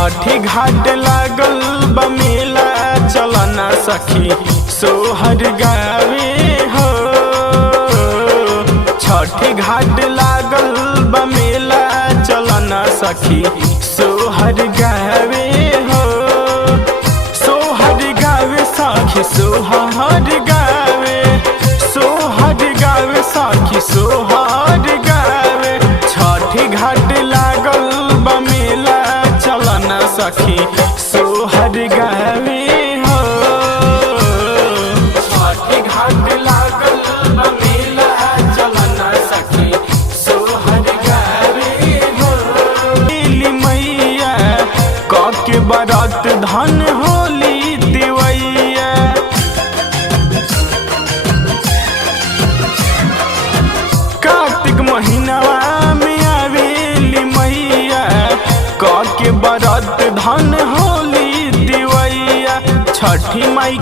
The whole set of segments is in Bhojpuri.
छठी घाट लागल बमेला चलना सखी सोहर गावे हो। छठी घाट लागल बमेला चलना सखी सोहर गावे हो। सोहर गावे सखी सोहर गावे, सोहर गावे सखी सोहर गावे। छठी घाट लागल बमेला चलना सखी सोहर गावे हो। छठी घाट लागल बमेला चलना सखी सोहर गावे हो। नीली मैया के बरात धन होली दिवैया। कार्तिक महीनवा में आवेली मैया के बरात धन होली दिवैया। छठी माई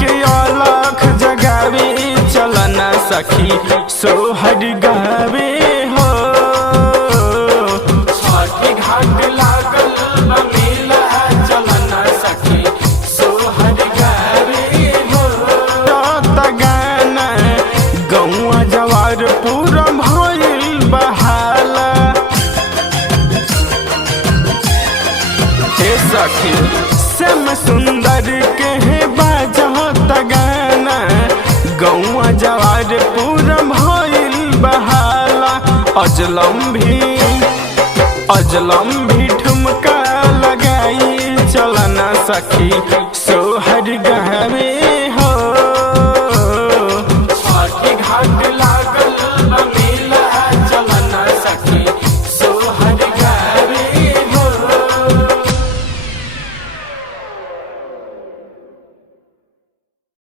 के अलख जगावे चलना सखी सोहर गावे हो। छठी घाट लागल बमेला चलना सखी सोहर गावे हो। गाना गौआ जवार पूरा भइल बहाला। हे सखी श्याम सुंदर के बाजत गाना गौआ जवार पूरा भइल बहाला। अजलम भी ठुमका लगाई चलना सखी